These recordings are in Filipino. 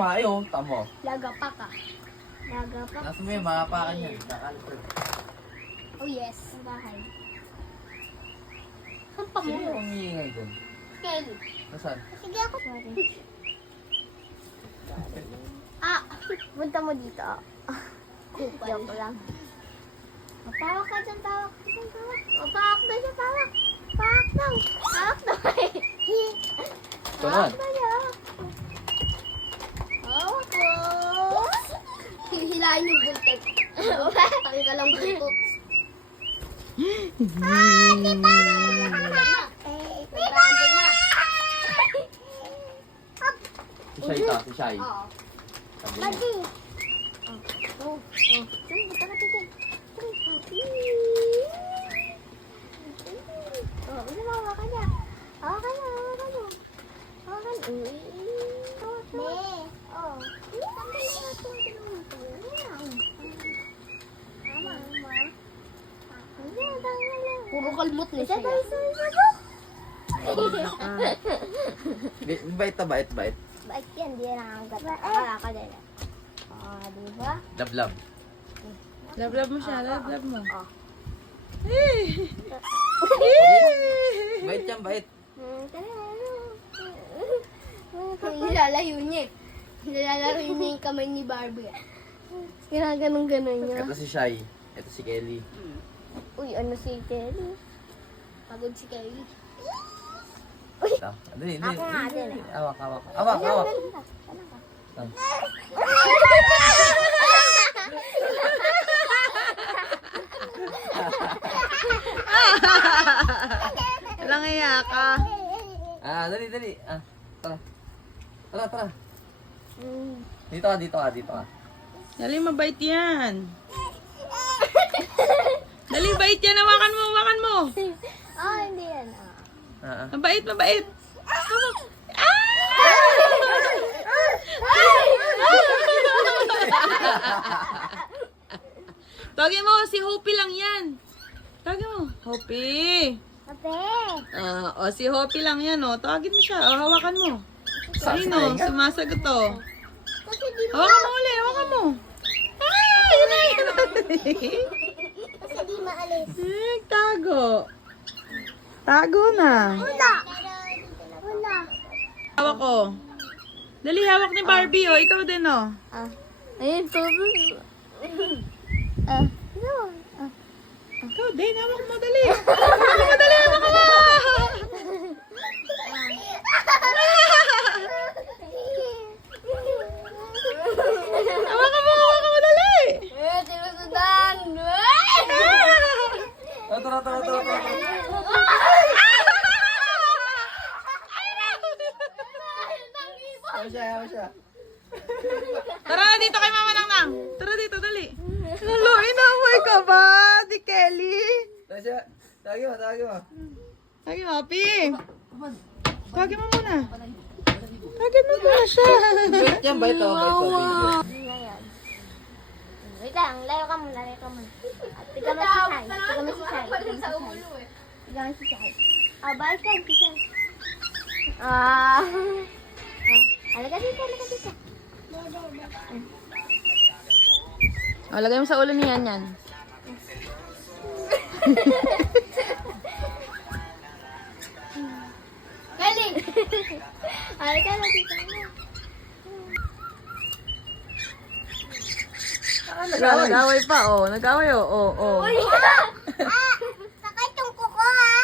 kumain oh. Tamo. Lagapak ah. Lagapak. Nasa mo yung makapakan yan. Nakalipad. Oh yes. Ang bahay. Saan pa Sino mo? yung umiingay dun? Kelly. Nasaan? Sige ako. Ah! Punta mo dito. Joke lang. Pawak ka dyan, pawak. Pawak na siya, pawak. Pawak daw. Pawak daw. Ito naman. Pawak na siya. Pawak ko. Hihilain yung buntot. Tanggal ang buntot. Ah! Di pa! Nag-random na. Si Shai ta, si Shai. Oo. Sabi niya. Badi. Oh. Sige, punta ka dito. Oh, ano ba? Hawakan niya. Hawakan niya, hawakan niya. Hawakan. Uy. Oh. Puro kalmot na siya. Bait na, bait. Bait yan, di yan nakagat. Akala ka din. Ah, di ba? Lablab. Love mo siya, love mo. Oh. Bait yan, bait. Nilalayo niya. Nilalaro niya yung kamay ni Barbie. Ginaganong-ganon niya. Ito si Shai. Ito si Kelly. Uy, ano si Kelly? Pagod si Kelly. Ito. Dali. Ako nga din eh. Awak. Awak. Walang iya ka. Dali. Tara. Mm. Dito ka. Dali, mabait yan. Dali, bait yan. Hawakan mo. Oh, hindi yan. Mabait. Tawagin mo, si Hopi lang yan. Tawagin mo, Hopi. Kape. Si Hopi lang yan, oh. Tawagin mo siya, hawakan mo. Sino? Sumasagot, oh. Kasi di mo. Hawakan mo ulit, hawakan mo. Yun na. Kasi di maalis. Tago. Tago na. Wala. Hawak ko. Dali, hawak ni Barbie, oh. Ikaw din, oh. Ayun, sobrang. No. Ikaw din, hawak mo, dali. Hawak mo. Hawakan mo, dali. Tinusudan. Tara. Ayaw siya. Tara na dito kay Mama Nang. Tara dito, dali. Lalo, inaway ka ba, di Kelly? Tara siya. Tawagin mo. Ay, happy. Tawagin mo muna. Tawagin mo muna siya. Bait yan, bait. Wait lang, layo ka muna. Tiga mo si Sai. Balik ka, si Sai. Alaga dito. Lagay mo sa ulo niya yan. Galing! Alaga na dito. Nag-away pa, oh. Nag-away, oh. Sakit yung kuko, ha?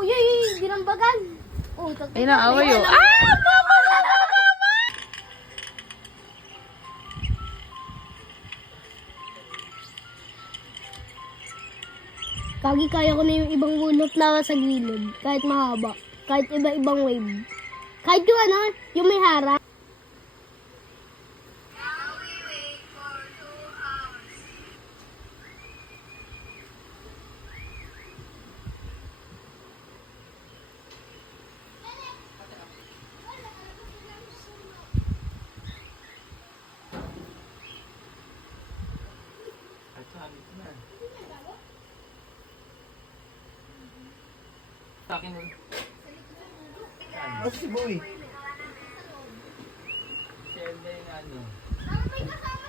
Uy, dinambagan. Ay, naaway, oh. Kagi kaya ko na yung ibang bunot na sa gilid. Kahit mahaba. Kahit iba-ibang wave. Kahit yung yung may harap. Akin nun. Kasi si Boy. Share na yung ano. Mama, may kasama